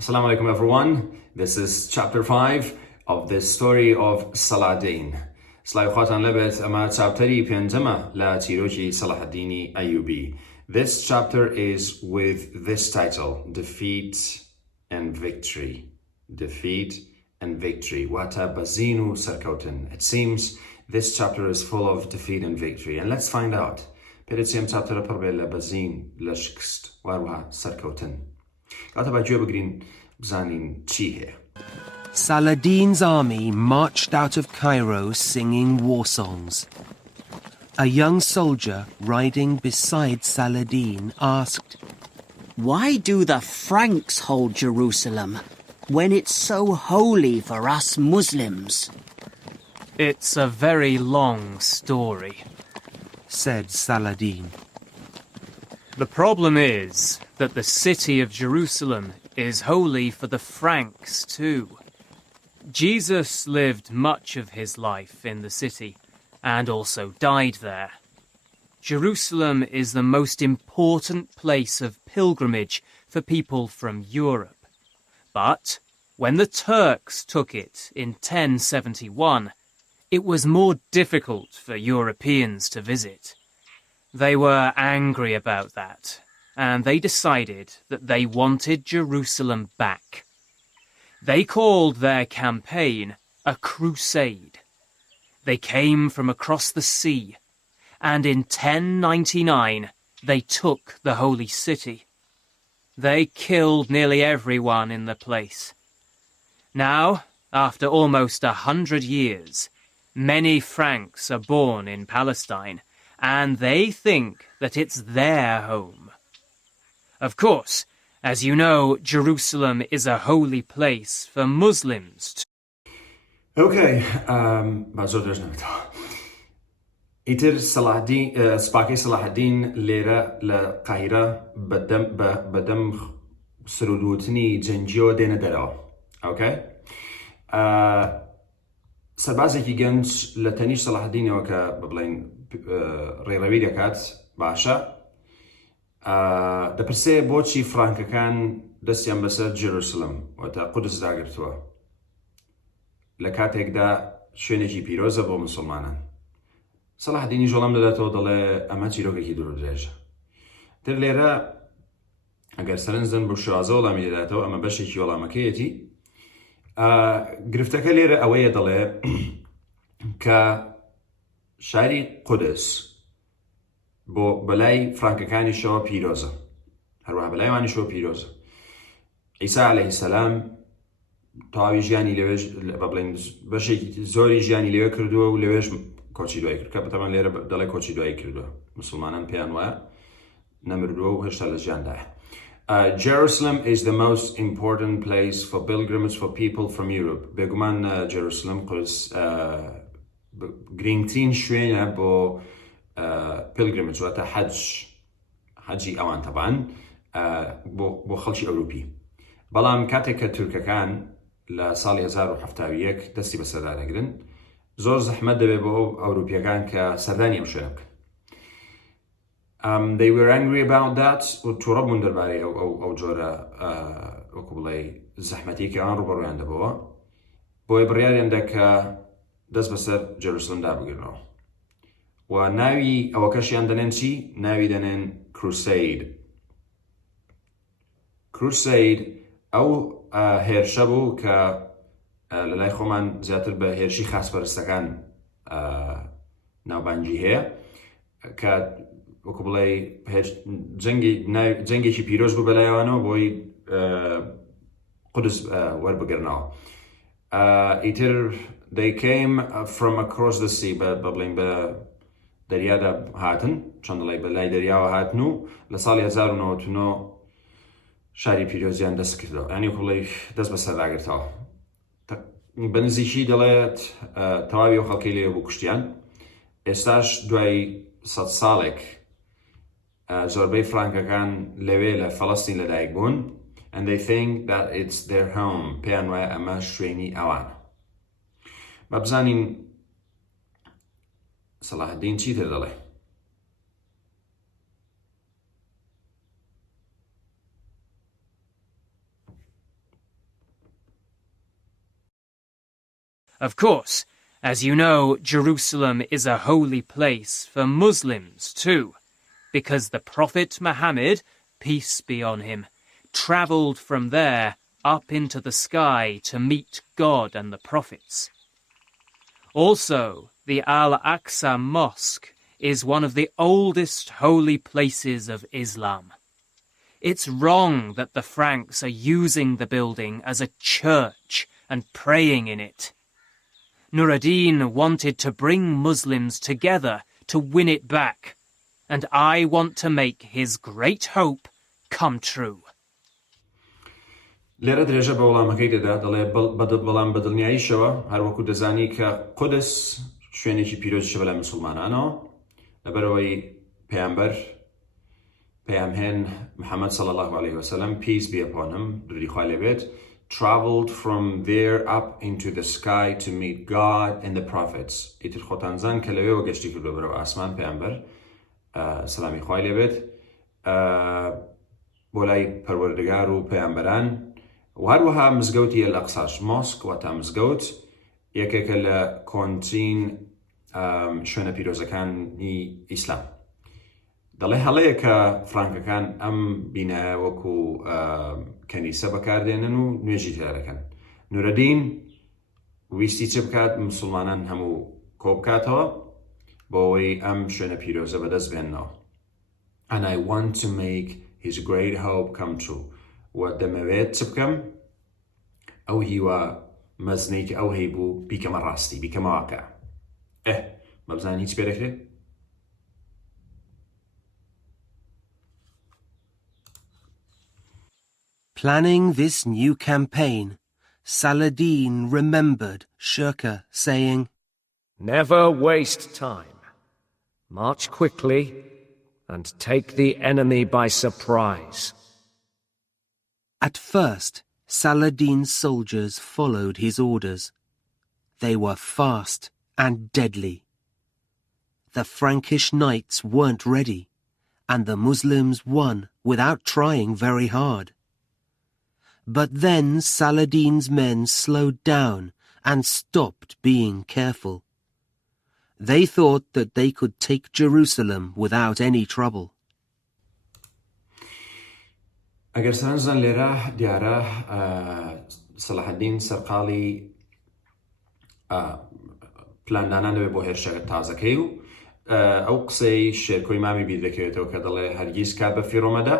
Assalamu alaikum everyone. This is chapter 5 of the story of Saladin. Slayukhatan lebet ama chaptەری پێنجەمە لە چیرۆکی سەڵاحەدینی ئەیوبییە. This chapter is with this title, Defeat and Victory. Defeat and Victory. Wata bazinu sarkautin. It seems this chapter is full of defeat and victory. And let's find out. Peretsiyam chapter parbella bazin lashkst warwa sarkautin. Kataba Jobagrin Bzanin Chihe. Saladin's army marched out of Cairo singing war songs. A young soldier riding beside Saladin asked, "Why do the Franks hold Jerusalem when it's so holy for us Muslims?" "It's a very long story," said Saladin. "The problem is that the city of Jerusalem is holy for the Franks too. Jesus lived much of his life in the city and also died there. Jerusalem is the most important place of pilgrimage for people from Europe. But when the Turks took it in 1071, it was more difficult for Europeans to visit. They were angry about that, and they decided that they wanted Jerusalem back. They called their campaign a crusade. They came from across the sea, and in 1099 they took the holy city. They killed nearly everyone in the place. Now, after almost 100 years, many Franks are born in Palestine, and they think that it's their home. Of course, as you know, Jerusalem is a holy place for Muslims too." Okay, بازور دەژنەوێتەوە. ئیتر سپاکەی سەڵاحەدین لێرە لە قاهیرە بەدەم سرودوتنی جەنگیەوە دێنە دەرەوە. ئۆکەی؟ سەربازێکی گەنج لە تەنیش سەڵاحەدینەوە کە بڵێن ڕێڕەوی دەکات باشە، دەپرسێ بۆچی فرانکەکان دەستیان بەسەر جێروسلم واتە قودس داگرتووە لە کاتێکدا شوێنێکی پیرۆزە بۆ موسڵمانان. سەڵاحەدینی ژۆڵەم دەداتەوە دەڵێ ئەمە چیرۆکێکی دوور و درێژە. تر لێرە ئەگەر سەرنجدن بۆ شوازە وەڵامی دەداتەوە ئەمە بەشێکی وەڵامەکەیەتی. گرفتەکە لێرە ئەوەیە دەڵێ کە شاری قودس بۆ بەلای فرانکەکانیشەوە پیرۆزە، هەروەها بەلایوانیشەوە پیرۆزە. عیسا عەلەیهی سەلام تەواوی ژیانی لەوێش بڵێن بەشێکی زۆری ژیانی لەوێ کردووە و لەوێش کۆچی دوای کرد، کە بەتەمان لێرە دەڵێ کۆچی دوای کردووە. موسڵمانان پێیان وایە نەمردووە و هێشتا لە ژیاندایە. Jerusalem is the most important place for pilgrimage for people from Europe. بێگومان Jerusalem قودس گرنگترین شوێنە بۆ pilgrimage واتە حەجی ئەوان تەبان بۆ خەڵکی ئەوروپی. بەڵام کاتێک کە تورکەکان لە ساڵی 1970 دەستی بەسەردا دەگرن، زۆر زەحمەت دەبێت بۆ ئەوروپیەکان کە سەردانی ئەم شوێنە بکەن. They were angry about that و تووڕە بوون دەربارەی ئەو جۆرە وەکو بڵێ زەحمەتی کە ئەوان ڕوبەڕوویان دەبەوە، بۆیە بڕیاریان دا کە دەست بەسەر جێروسلەمدا بگرنەوە. و ناوی ئەوەکەشیان دەنێن چی؟ ناوی دەنێن crusade. crusade ئەو هێرشە بوو کە لە لای خۆمان زیاتر بە هێرشی خاسپەرستەکان ناوبانگی هەیە کە وەکو بڵێ جەنگێکی پیرۆز بوو بەلایەوانەوە بۆی قودس وەربگرنەوە. ئیتر they came from across the sea بڵێن بە دەریادا هاتن، چەند دەڵێ بە لای دەریاوە هاتن و لە ساڵی 1999 شاری پیرۆزیان دەست کردەوە، یعنی وەکو بڵێ دەست بەسەرداگرتەوە. بە نزیکی دەڵێت تەواوی ئەو خەڵکەی لێوە بوو کوشتیان. ئێستاش دوای 100 ساڵێک زۆربەی فرانکەکان لەوێ لە فەڵەستین لەدایک بوون and they think that it's their home. پێیان وایە ئەمە شوێنی ئەوانە. با بزانین سەڵاحەدین چیتر دەڵێ. Of course, as you know, Jerusalem is a holy place for Muslims too, because the Prophet Muhammad, peace be on him, travelled from there up into the sky to meet God and the prophets. Also, the Al-Aqsa Mosque is one of the oldest holy places of Islam. It's wrong that the Franks are using the building as a church and praying in it. Nur ad-Din wanted to bring Muslims together to win it back, and I want to make his great hope come true. لێرە درێژە بە وەڵامەکەی دەدا دەڵێ بەڵام بەدڵنیاییشەوە هەروەکو دەزانی کە قودس شوێنێکی پیرۆزیشە بەلای مسلمانانەوە لەبەرەوەی پێیامبەر پێیامهێن محەممەد صلی الله عليه وسلم peace be upon him دووری خوا لێبێت traveled from there up into the sky to meet God and the prophets. ئیتر خۆتانزان کە لەوێەوە گەشتی کردو بەرەو ئاسمان پێیامبەر سەلامی خوای لێبێت بۆ لای پەروەردگار و پێیامبەران و هەروەها مزگەوتی ئەل-ئەقساش مۆسک واتە مزگەوت یەکێکە لە کۆنترین شوێنە پیرۆزەکانی ئیسلام. دەڵێ هەڵەیە کە فرانکەکان ئەم بینایە وەکو کەنیسە بەکاردێنن و نوێژی تێدا دەکەن. نور ad-Din ویستی چ بکات مسلمانان هەموو کۆ بکاتەوە بۆ ئەوەی ئەم شوێنە پیرۆزە بەدەست بێننەوە. And I want to make his great hope come true. و دەمەوێت چ بکەم ئەو هیوە مەزنەی ئەو هەیبوو بیکەمە ڕاستی بیکەمە واقع. مەبزانانی هیچ پێدەکرێت؟ Planning this new campaign, Saladin remembered Shirkuh saying, "Never waste time. March quickly and take the enemy by surprise." At first, Saladin's soldiers followed his orders. They were fast and deadly. The Frankish knights weren't ready, and the Muslims won without trying very hard. But then Saladin's men slowed down and stopped being careful. They thought that they could take Jerusalem without any trouble. ئەگەر سانزان لێرە دیارە سەڵاحەدین سەرقاڵی پلاندانان دەبێت بۆ هێرشە تازەکەی و ئەو قسەی شێرکۆی مامی بیر دەکەوێتەوە کە دەڵێ هەرگیز کات بە فیڕۆمەدا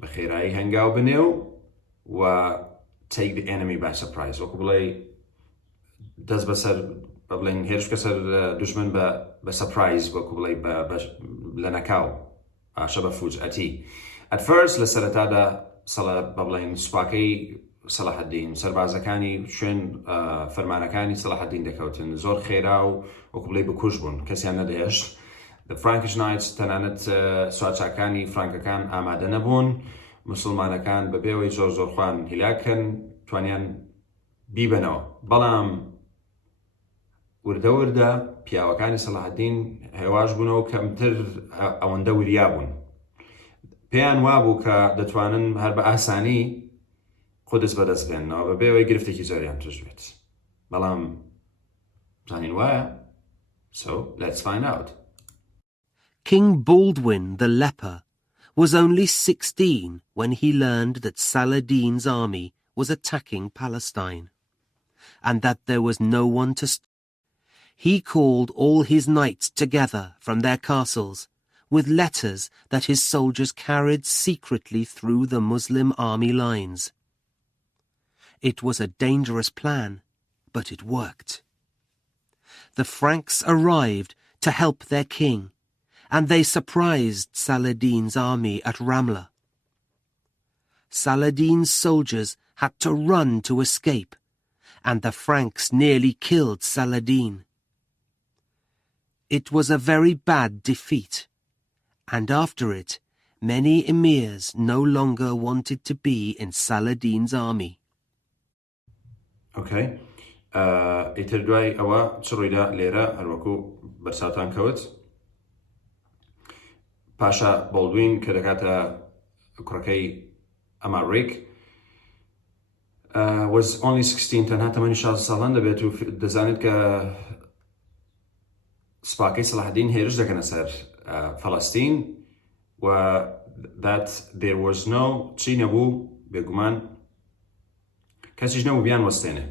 بە خێرایی هەنگاو بنێ و take the enemy by surprise وەکو بڵێ دەست بەسەر بڵێن هێرش بکە سەر دوژمن بە سەرپرایز وەکو بڵێ لە نەکاو ئاشە بە فوجئەتی. At first لە سەرەتادا بڵێن سوپاکەی سەڵاحەدین سەربازەکانی شوێن فەرمانەکانی سەڵاحەدین دەکەوتن زۆر خێرا و وەکو بڵێ بکوژ بوون کەسیان نەدەهێشت. The Frankish Knights تەنانەت سوارچاکانی فرانکەکان ئامادە نەبوون مسلمانەکان بەبێەوەی زۆر خوان هیلاکەن توانیان بیبنەوە بەڵام وردە پیاوەکانی سەڵاحەدین هێواش بوونەوە کەمتر ئەوەندە وریا بوون. پێیان وابوو کە دەتوانن هەر بە ئاسانی قودس بەدەست بێننەوە بەبێەوەی گرفتێکی زۆریان توش بێت. بەڵام زانین وایە؟ So let's find out. King Baldwin the Leper was only 16 when he learned that Saladin's army was attacking Palestine, and that there was no one to stop. He called all his knights together from their castles with letters that his soldiers carried secretly through the Muslim army lines. It was a dangerous plan, but it worked. The Franks arrived to help their king, and they surprised Saladin's army at Ramla. Saladin's soldiers had to run to escape, and the Franks nearly killed Saladin. It was a very bad defeat, and after it, many emirs no longer wanted to be in Saladin's army. Okay. ئیتر دوای ئەوە چ ڕوویدا لێرە هەروەکو بەرساتان کەوت پاشا بۆڵدوین کە دەکاتە کوڕەکەی ئەماڕیک was only 16 تەنها تەمەنی 16 ساڵان دەبێت و دەزانێت کە سوپاکەی سەڵاحەدین هێرش دەکەنە سەر فەڵەستین و that there was no چی نەبوو بێگومان کەسیش نەبوو بیان وەستێنێ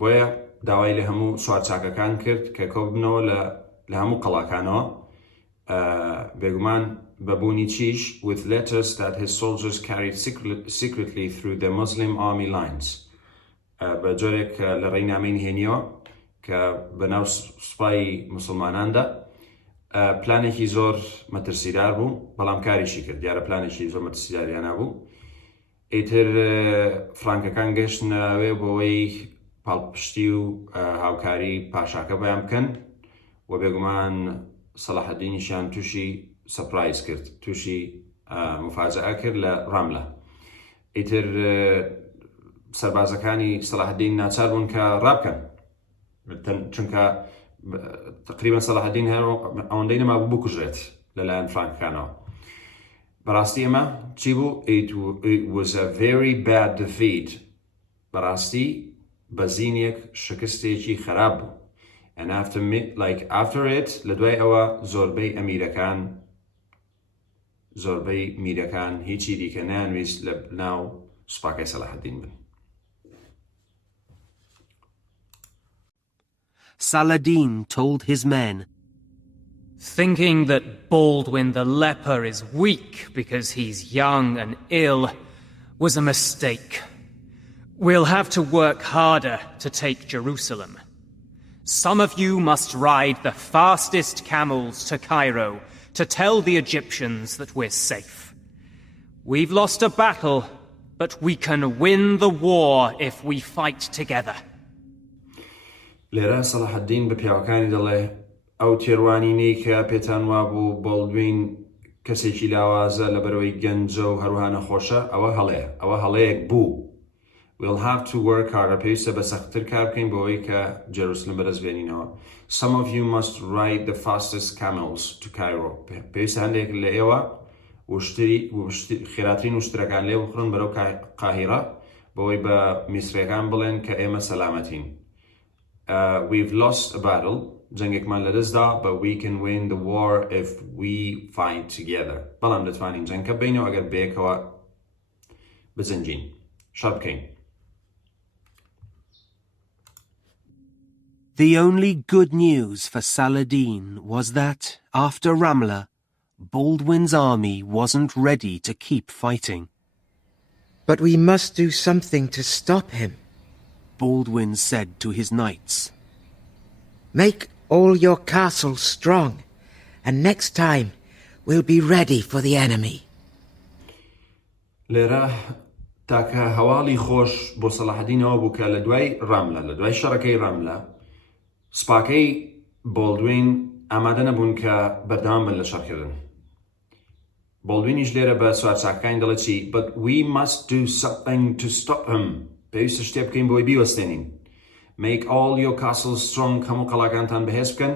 بۆیە داوای لە هەموو سوارچاکەکان کرد کە کۆ ببنەوە لە هەموو قەڵاکانەوە بێگومان بەبوونی چیش with letters that his soldiers carried secretly through the Muslim army lines بە جۆرێک لە ڕێی نامەی هێنیەوە کە بەناو سوپای مسلماناندا پلانێکی زۆر مەترسیدار بوو بەڵام کاریشی کرد دیارە پلانێکی زۆر مەترسیداریان نبوو ئیتر فرانکەکان گەشتنەوێ بۆەوەی پاڵپشتی و هاوکاری پاشاکە بەیان بکەن و بێگومان سەڵاحەدینیشیان تووشی سەپرایز کرد تووشی مفاجعە کرد لە ڕاملە ئیتر سەربازەکانی سەڵاحەدین ناچار بوون کە ڕابکەن چونکە تقریبا سەڵاحەدین ئەوەندەی نەما بوو بکوژرێت لەلایەن فرانکەکانەوە بەڕاستی ئەمە چی بوو it was a very bad defeat بەڕاستی بەزینێک شکستێکی خراپ بوو and after it لە دوای ئەوە زۆربەی میرەکان هیچی دیکە نانویست لە ناو سوپاکەی سەڵاحەدین بن Saladin told his men, Thinking that Baldwin the leper is weak because he's young and ill was a mistake. We'll have to work harder to take Jerusalem. Some of you must ride the fastest camels to Cairo to tell the Egyptians that we're safe. We've lost a battle, but we can win the war if we fight together. لێرە سەڵاحەدین بە پیاوەکانی دەڵێ ئەو تێڕوانینەی کە پێتان وابوو بۆڵدوین کەسێکی لاوازە لە بەرەوەی گەنجە و هەروها نەخۆشە ئەوە هەڵەیەک بوو We'll have to work harder پێویستە بە سەختتر کار بکەین بۆەوەی کە جێروسلم بەدەستبێنینەوە Some of you must ride the fastest camels to Cairo پێویستە هەندێک لە ئێوە خێراترین وشترەکان لێ بخڕن بەرەو قاهیرە بۆەوەی بە میسرەکان بڵێن کە ئێمە سەلامەتین We've lost a battle جەنگێکمان لەدەستدا but we can win the war if we fight together بەڵام دەتوانین جەنگکە بینەوە ئەگەر بەیەکەوە بجەنگین شەڕ بکەین The only good news for Saladin was that, after Ramla, Baldwin's army wasn't ready to keep fighting. But we must do something to stop him, Baldwin said to his knights. Make all your castles strong, and next time we'll be ready for the enemy. لێرە تاکە هەواڵی خۆش بۆ سەڵاحەدینەوە بوو کە لە دوای ڕاملە لە دوای شەڕەکەی ڕاملە سوپاکەی بۆڵدوین ئامادە نەبوون کە بەردەوام بن لە شەڕکردن بۆڵدوینیش لێرە بە سوارچاکەکانی دەڵێت چی But we must do something to stop him پێویستە شتێ بکەین بۆی بیوەستێنین Make all your castles strong هەموو قەڵاکانتان بەهێز بکەن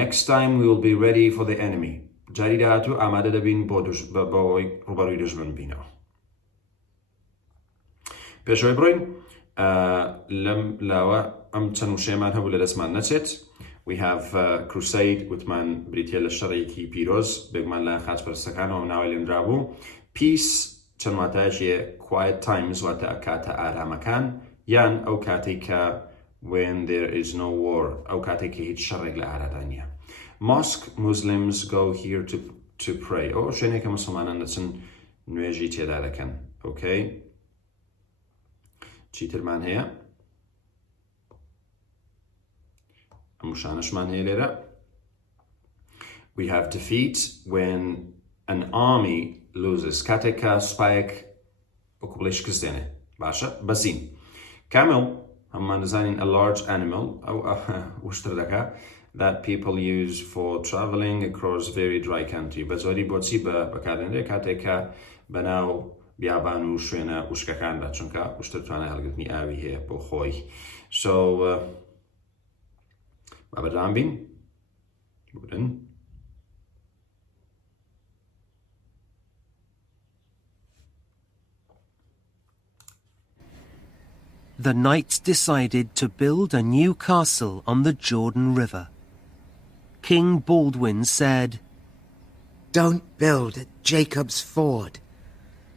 Next time we will be ready for the enemy جاری داهاتوو ئامادە دەبین بۆەوەی ڕوبەڕووی دژمن بینەوە پێشەوەی بڕۆین لەم لاوە ئەم چەند وشەیەمان هەبوو لە دەستمان نەچێت We have crusade وتمان بریتیە لە شەڕێکی پیرۆز بێگومان لە خاچپەرستەکانەوە ناوی لێنرا بوو Peace چەند واتایەکیە quiet times واتە کاتە ئارامەکان یان ئەو کاتێک کە when there is no war ئەو کاتێک کە هیچ شەڕێک لە ئارادا نییە Mosque Muslims go here to pray ئەو شوێنێک کە مسلمانان دەچن نوێژی تێدا دەکەن Okay چیترمان هەیە ئەموشانەشمان هەیە لێرە We have defeat when an army loses کاتێک کە سوپایەک وەکو بڵێ شکست دێنێ باشە بەزین Camel هەممان دەزانین a large animal ئەو وشتر دەکا that people use for traveling across very dry country بە زۆری بۆچی بەکاردێنرێ کاتێک کە بەناو بیابان و شوێنە وشکەکاندا چونکە وشتر توانای هەڵگرتنی ئاوی هەیە بۆ خۆی So با بەردەوام بین بورن the knights decided to build a new castle on the Jordan River. King Baldwin said, Don't build at Jacob's Ford.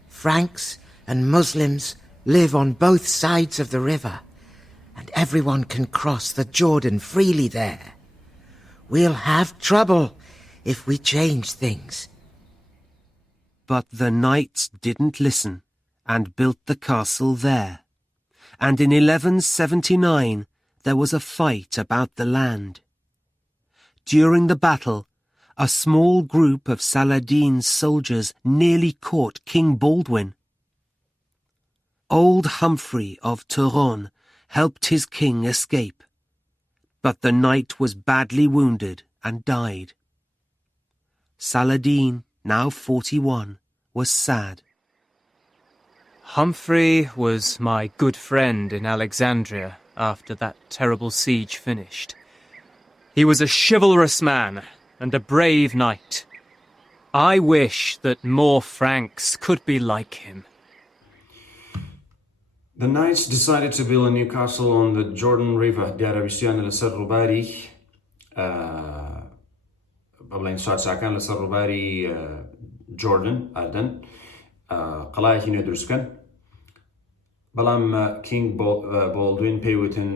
Franks and Muslims live on both sides of the river, and everyone can cross the Jordan freely there. We'll have trouble if we change things. But the knights didn't listen and built the castle there. And in 1179 there was a fight about the land. During the battle, a small group of Saladin's soldiers nearly caught King Baldwin. Old Humphrey of Turon helped his king escape, but the knight was badly wounded and died. Saladin, now 41, was sad. Humphrey was my good friend in Alexandria after that terrible siege finished. He was a chivalrous man and a brave knight. I wish that more Franks could be like him. The knights decided to build a new castle on the Jordan River. دیارەویستیان لەسەر ڕووباری بەڵێن سوارچاکان لەسەر ڕووباری جۆردن ئاردن قەڵایەکی نوێ دروست بکەن. بەڵام کینگ بۆڵدوین پێیوتن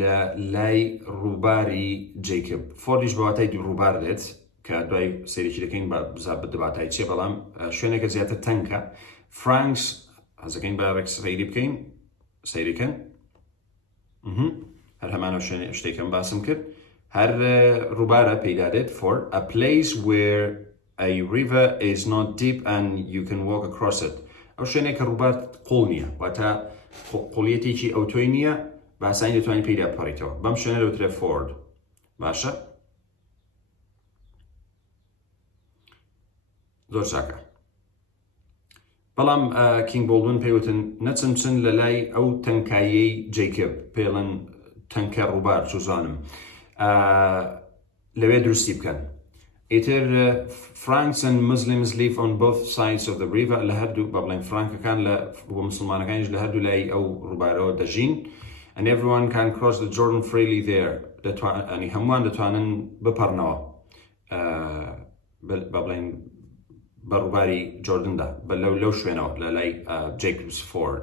لە لای ڕووباری جەیکب. فۆردیش بەواتای ڕووبار دێت کە دوای سەیرێکی دەکەین بە دەباتای چێ، بەڵام شوێنێکە زیاتر تەنکە. فرانکس حەزەکەین بە سەیری بکەین، سەیریکەن، هەر هەمانە شتێکم باسم کرد. هەر ڕووبارە پەیدا دێت for a place where a river is not deep and you can walk across it. ئەو شوێنێک کە ڕووبار قوڵ نییە، واتە قوڵیەتێکی ئەوتۆی نییە، بە ئاسانی دەتوانین پێیدا بپەڕیتەوە. بەم شوێنە دەوترێ فۆرد. باشە؟ زۆر چاکە. بەڵام کینگ بۆڵدوین پێیوتن نەچن لە لای ئەو تەنکاییەی جەیکب، پێڵەن تەنکە ڕووبار چوزانم، لەوێ دروستی بکەن. ئیتر Franks and Muslims live on both sides of the river. لە هەردوو بەڵێن فرانکەکان بۆ مسلمانەکانیش لە هەردوو لای ئەو ڕووبارەوە دەژین. And everyone can cross the Jordan freely there. ئەنی هەمووان دەتوانن بپەڕنەوە بەڵێن بە ڕووباری جۆردندا، بە لەو شوێنەوە لە لای Jacob's Ford.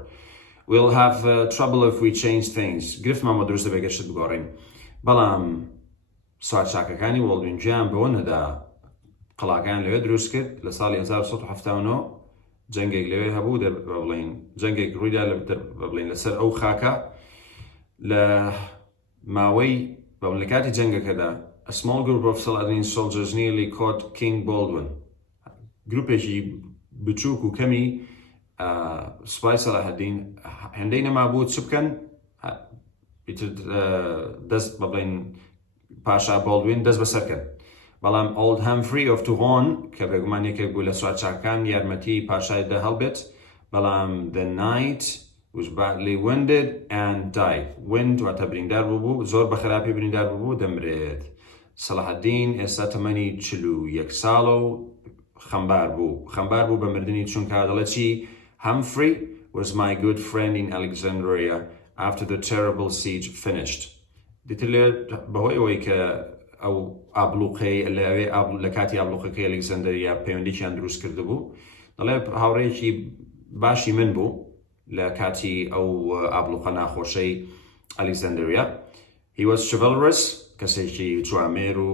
We'll have trouble if we change things. گرفتمان بۆ دروست دەبێت گەشت بگۆڕین. بەڵام سوارچاکەکانی وەڵدوینجیان بەوە نەدا قەڵاکان لەوێ دروست کرد. لە ساڵی 1979 جەنگێک لەوێ هەبوو، بڵێن جەنگێک ڕوویدا بڵێن لەسەر ئەو خاکە. لە ماوەی بەڵێن لە کاتی جەنگەکەدا a small group of Saladin soldiers nearly caught King Baldwin. گروپێکی بچووک و کەمی سوپای سەڵاحەدین هەندەی نەمابوو چ بکەن، دەست بەڵێن پاشا بۆڵدوین دەست بەسەرکەن. بەڵام Old Humphrey of Turon کە بێگومان یەکێک بوو لە سوارچاکان یارمەتی پاشایدا هەڵبێت، بەڵام the knight was badly wounded and died. Wind واتە بریندار بوو، زۆر بە خراپی بریندار بوو، دەمرێت. سەڵاحەدین ئێستا تەمەنی 41 ساڵە و خەمبار بوو بە مردنی، چونکە دەڵێت چی؟ Humphrey was my good friend in Alexandria after the terrible siege finished. دیتر بەهۆی ئەوەی کە ئەو ئابلوقەی لە کاتی ئابلوقەکەی ئەلێکزاندریا پەیوەندیشیان دروست کرده بوو، دەڵێ هاوڕێیەکی باشی من بوو لە کاتی ئەو ئابلوقە ناخۆشەی ئەلێکزاندریا. He was chivalrous، کەسێکی جوامێر و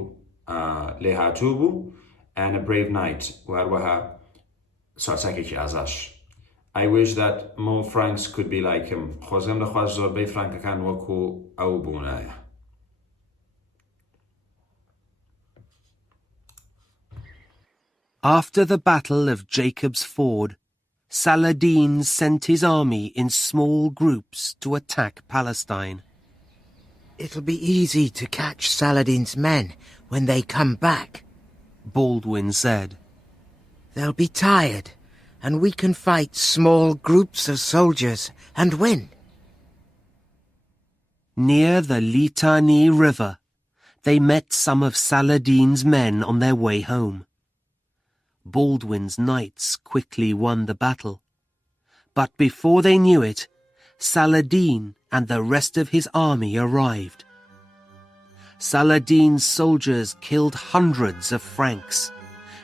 لێهاتوو بوو، and a brave knight، و هەروەها سوارچاکێکی ئازاش. I wish that more Franks could be like him. خۆزگەم دەخواست زۆربەی فرانکەکان وەکو ئەو بوونایە. After the Battle of Jacob's Ford, Saladin sent his army in small groups to attack Palestine. It'll be easy to catch Saladin's men when they come back, Baldwin said. They'll be tired, and we can fight small groups of soldiers and win. Near the Litani River, they met some of Saladin's men on their way home. Baldwin's knights quickly won the battle, but before they knew it, Saladin and the rest of his army arrived. Saladin's soldiers killed hundreds of Franks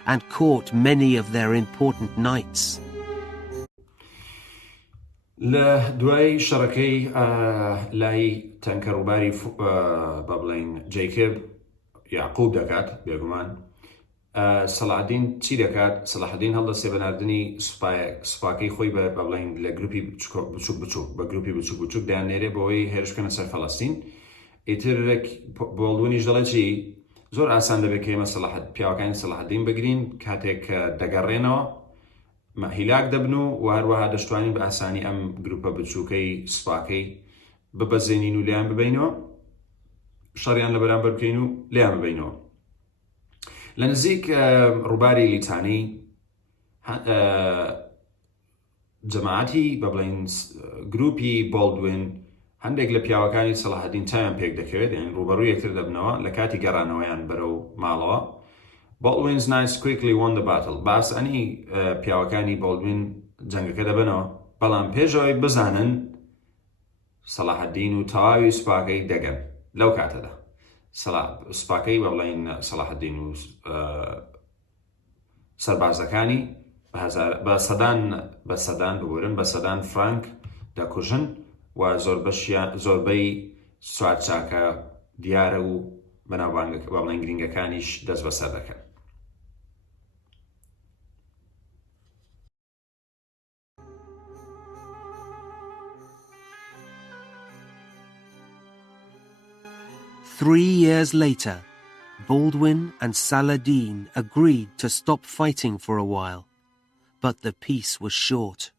and caught many of their important knights. لە دوای شەڕەکەی لای تەنکەڕووباری بەڵێن جەیکب یاعقوب دەکات بێگومان سەڵاحەدین چی دەکات سەڵاحەدین هەڵدەستێ بەناردنی سوپاکەی خۆی بە بەڵێن لە گروپی بچووک بە گروپی بچووک دایانێرێ بۆەوەی هێرشکەنە سەر فەڵەستین ئیتر بۆڵبوونیش دەڵێ چی زۆر ئاسان دەبێت کە ئێمە پیاوەکانی سەڵاحەدین بگرین کاتێک دەگەڕێنەوە هیلاک دەبن و هەروەها دەشتوانین بە ئاسانی ئەم گروپە بچووکەی سوپاکەی ببەزێنین و لیان ببینەوە شەڕیان لە بەرامبەر بکەین و لیان ببینەوە لە نزیک ڕووباری لیتانی جەماعەتی بە بڵێن گروپی بۆڵدوین هەندێک لە پیاوەکانی سەڵاحەدین تایان پێک دەکەوێت یان ڕوبەڕووی یەکتر دەبنەوە لە کاتی گەڕانەوەیان بەرەو ماڵەوە Baldwin's knights quickly won the battle. باس ئەنی پیاوەکانی بۆڵدوین جەنگەکە دەبنەوە بەڵام پێشەوەی بزانن سەڵاحەدین و تەواوی سوپاکەی دەگەن لەو کاتەدا سوپاکەی بە بڵێن سەڵاحەدین و سەربازەکانی بە سەدان ببورن بە سەدان فرانک دەکوژن و زۆربەی سوارچاکە دیارە و بەناوبانگەکە بە بڵێن گرنگەکانیش دەست بەسەر دەکەن. Three years later, Baldwin and Saladin agreed to stop fighting for a while, but the peace was short.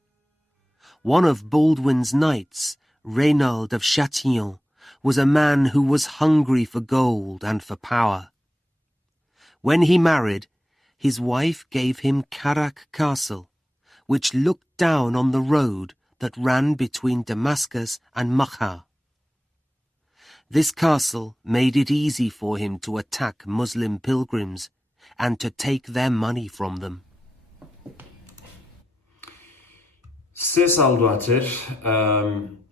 One of Baldwin's knights, Reynald of Châtillon, was a man who was hungry for gold and for power. When he married, his wife gave him Karak Castle, which looked down on the road that ran between Damascus and Makha. This castle made it easy for him to attack Muslim pilgrims and to take their money from them. 3 ساڵ دواتر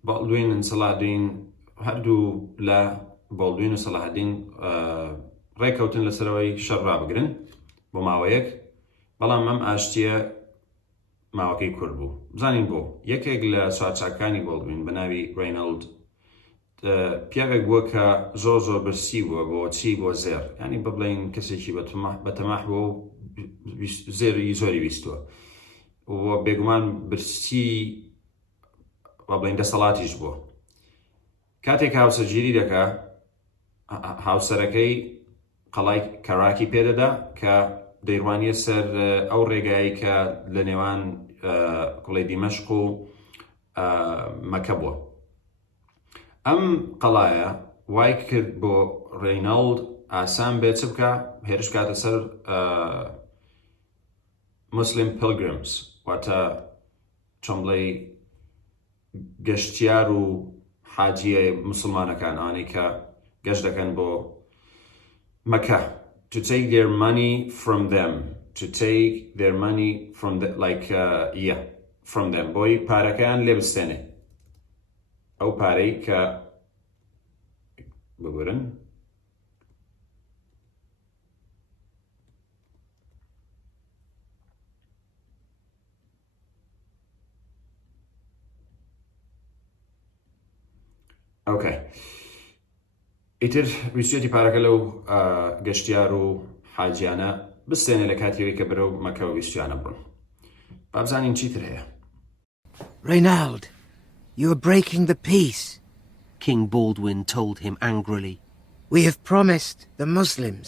بەڵدوین و سەڵاحەدین هەردوو لە بەڵدوین و سەڵاحەدین ڕێکەوتن لەسەرەوەی شەڕ ڕابگرن بۆ ماوەیەک بەڵام ئەم ئاشتیە ماوەکەی کورت بوو بزانین بۆ یەکێک لە سوارچاکانی بەڵدوین بە ناوی ڕێینەڵد پیاوێک بووە کە زۆر برسی بووە بۆ چی بۆ زێر ینی ببڵین کەسێکی بەتەماح بووە و زێری زۆری بیستووە و بێگومان برسی بڵین دەسەڵاتیش بووە کاتێک هاوسەرگیری دەکا هاوسەرەکەی قەڵای کەراکی پێدەدا کە دەیڕوانیە سەر ئەو ڕێگایی کە لە نێوان کوڵی دیمەشق و مەکە بووە ئەم قەڵایە وای کرد بۆ ڕێینەڵد ئاسان بێت چ بکە هێرش کاتە سەر مسلم پیلگریمز واتە چۆن بڵێ گەشتیار و حاجیە مسلمانەکان ئانی کە گەشت دەکەن بۆ مەکە to take their money from them from them بۆی پارەکەیان لێ بستێنێ ئەو پارەی کە ببورن ئۆکەی ئیتر ویستێتی پارەکە لەو گەشتیار و حاجیانە بستێنێ لە کاتیەوەی کە بەرەو مەکە و ویستیانە بڕن با بزانین چیتر هەیە Reynald, you are breaking the peace. King Baldwin told him angrily. We have promised the Muslims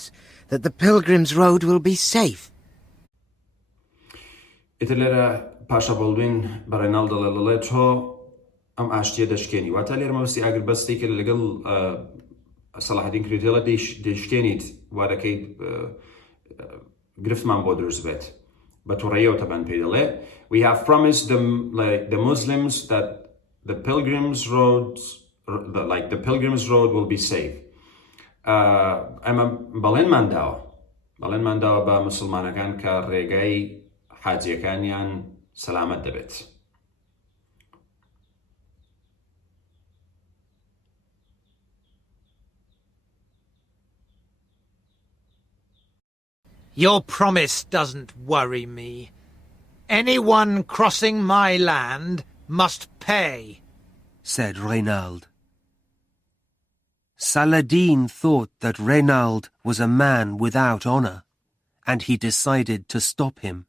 that the pilgrim's road will be safe. ئیتر لێرە پاشا بەڵدوین بە ڕێناڵ دەڵێ تۆ ئەم ئاشتیە دەشکێنی واتە لێرە مەبەستی ئاگربەستی کە لەگەڵ سەڵاحەدین کردێڵە دەشکێنیت وارەکەی گرفتمان بۆ دروست بێت بە تووڕێیەوە تەبەن پێی دەڵێ We have promised the Muslims that the pilgrim's road will be safe. ئەمە بەڵێنمان داوە بە مسلمانەکان کە ڕێگای حاجیەکانیان سەلامەت دەبێت. Your promise doesn't worry me. Anyone crossing my land must pay, said Reynald. Saladin thought that Reynald was a man without honour, and he decided to stop him.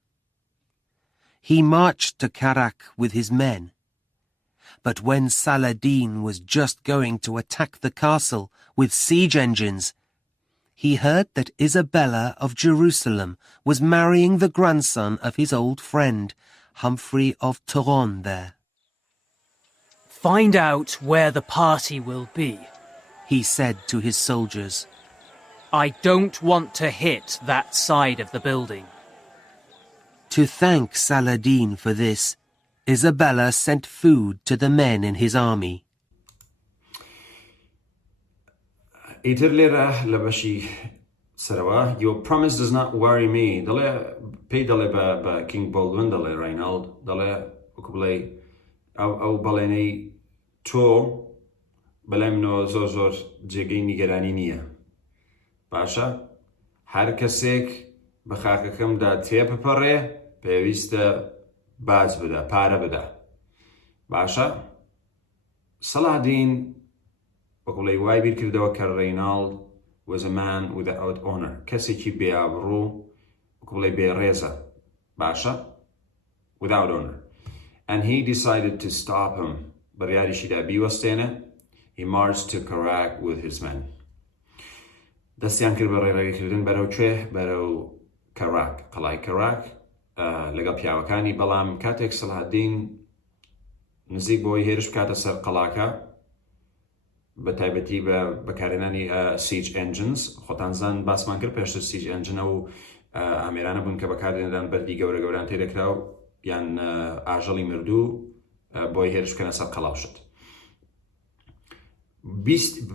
He marched to Karak with his men. But when Saladin was just going to attack the castle with siege engines, he heard that Isabella of Jerusalem was marrying the grandson of his old friend, Humphrey of Turon there. Find out where the party will be, he said to his soldiers. I don't want to hit that side of the building. To thank Saladin for this, Isabella sent food to the men in his army. ئیتر لێرە لە بەشی سەرەوە your promise does not worry me دەڵێ پێی دەڵێ بە کینگ بۆڵدوین دەڵێ ڕاینالد دەڵێ وەکو بڵێ ئەو بەڵێنەی تۆ بەلای منەوە زۆر جێگەی نیگەرانی نییە باشە هەر کەسێک بە خاکەکەمدا تێپەپەڕێ پێویستە باج بدە پارە بدە باشە سەڵاحەدین وەکوڵی وای بیر کردەوە کە ڕێیناڵد was a man without honor کەسێکی بێئابڕوو وەکوڵی بێڕێزە باشە without honor and he decided to stop him بڕیاریشیدا بیوەستێنە he marched to Karak with his men دەستیان کرد بە ڕێڕەویکردن بەرەو کوێ بەرەو کەراک قەڵای کەراک لەگەڵ پیاوەکانی بەڵام کاتێک سەڵاحەدین نزیک بۆی هێرش بکاتە سەر قەڵاکە بە تایبەتی بە بەکارهێنانی سیج ئەنجنز خۆتانزان باسمان کرد پێشتر سیج ئەنجنە و ئامێرانە بوون کە بەکارهێنان بەردی گەورە گەوران تێدەکرا و یان ئاژەڵی مردوو بۆی هێرش بکەنە سەر قەڵاوشت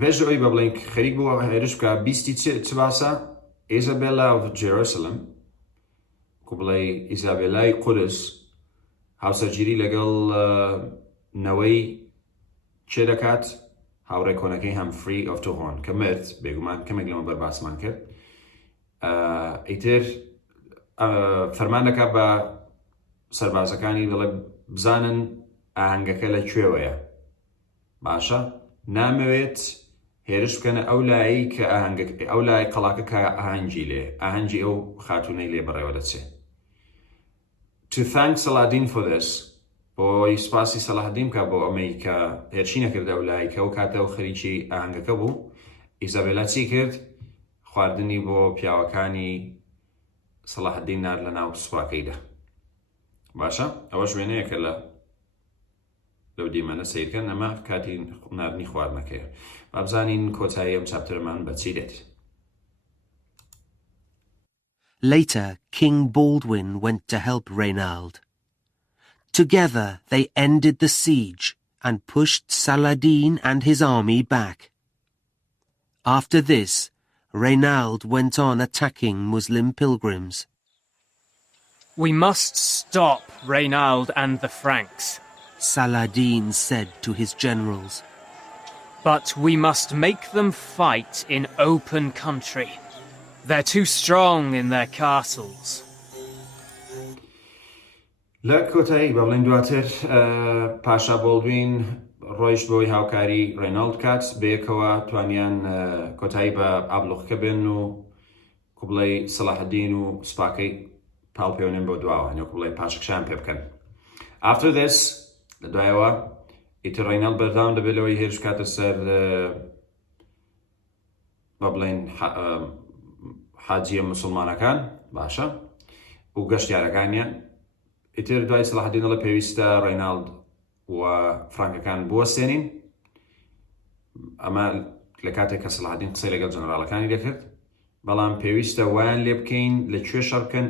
پێش ئەوەی بە بڵێن خەریک بووە هێرش بکە بیستی چ باسە ئیزابێلا of Jerusalem کو بڵێ ئیزابێلای قودس هاوسەرگیری لەگەڵ نەوەی چێ دەکات هاوڕێ کۆنەکەی هەمفری ئۆف تۆڕۆن کە مرد بێگومان کەمێک لەمە بەرباسمان کرد ئیتر فەرمان دەکات بە سەربازەکانی دەڵێ بزانن ئاهەنگەکە لەکوێوەیە باشە نامەوێت هێرش بکەنە ئەو لایی کە ئەو لای قەڵاکە کە ئاهەنگی لێ ئاهەنگی ئەو خاتوونەی لێ بەڕێوە دەچێت To thank Saladin for this بۆی سپاسی سەڵاحەدین بکە بۆ ئەمەی کە هێرشی نەکردە ئەو لای کە ئەو کاتە و خەریکی ئاهەنگەکە بوو ئیزابێلا چی کرد خواردنی بۆ پیاوەکانی سەڵاحەدین نار لە ناو سوپاکەیدا باشە ئەوەش وێنەیەکە لەو دیمەنە سیرکەن ئەمە کاتی ناردنی خواردنەکەیە با بزانین کۆتایی ئەم چاپتەرمان بە چی دێت Later, King Baldwin went to help Reynald. Together they ended the siege and pushed Saladin and his army back. After this, Reynald went on attacking Muslim pilgrims. We must stop Reynald and the Franks, Saladin said to his generals. But we must make them fight in open country. They're too strong in their castles. لە کۆتایی بە بڵێن دواتر پاشا بۆڵدوین ڕۆیشت بۆی هاوکاری ڕێناڵد کات بەیەکەوە توانیان کۆتایی بە ئابلوقەکە بێن و کوبڵەی سەڵاحەدین و سوپاکەی پاڵپێونێن بۆ دواوە هەنێ کوبڵەی پاشکشان پێ بکەن After this لە دوایەوە ئیتر ڕێناڵد بەردەوام دەبێت لەوەی هێرش کاتە سەر بە بڵێن حاجیە مسلمانەکان باشە و گەشتیارەکانیان ئیتر دوای سەڵاحەدین دەڵێ پێویستە ڕێناڵد و فرانکەکان بوەستێنین ئەمە لە کاتێک کە سەڵاحەدین قسەی لەگەڵ جەنەڕاڵەکانی دەکرد بەڵام پێویستە وایان لێ بکەین لەکوێ شەڕ بکەن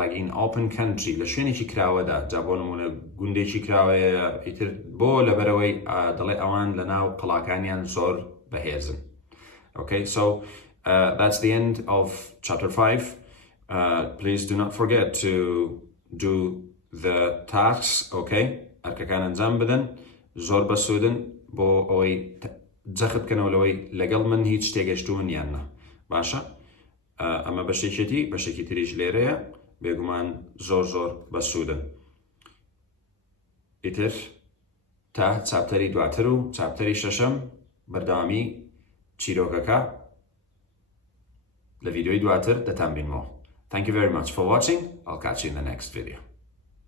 like in open country لە شوێنێکی کراوەدا جا بۆ نمونە گوندێکی کراوەیە ئیتر بۆ لەبەرەوەی دەڵێ ئەوان لە ناو قەڵاکانیان زۆر بەهێزن Okay, so that's the end of chapter 5. Please do not forget to do the tasks, okay? ئەرکەکان ئەنجام بدەن زۆر بەسوودن بۆ ئەوەی جەخت بکەنەوە لەوەی لەگەڵ من هیچ تێگەشتوون یاننا باشە ئەمە بەشێکی تریش لێرەیە بێگومان زۆر بەسوودن. ئیتر تا چاپتەری دواتر و چاپتەری شەشەم بەردەوامی چیرۆکەکە لە ڤیدیۆی دواتر دەتان بینەوە. Thank you very much for watching. I'll catch you in the next video.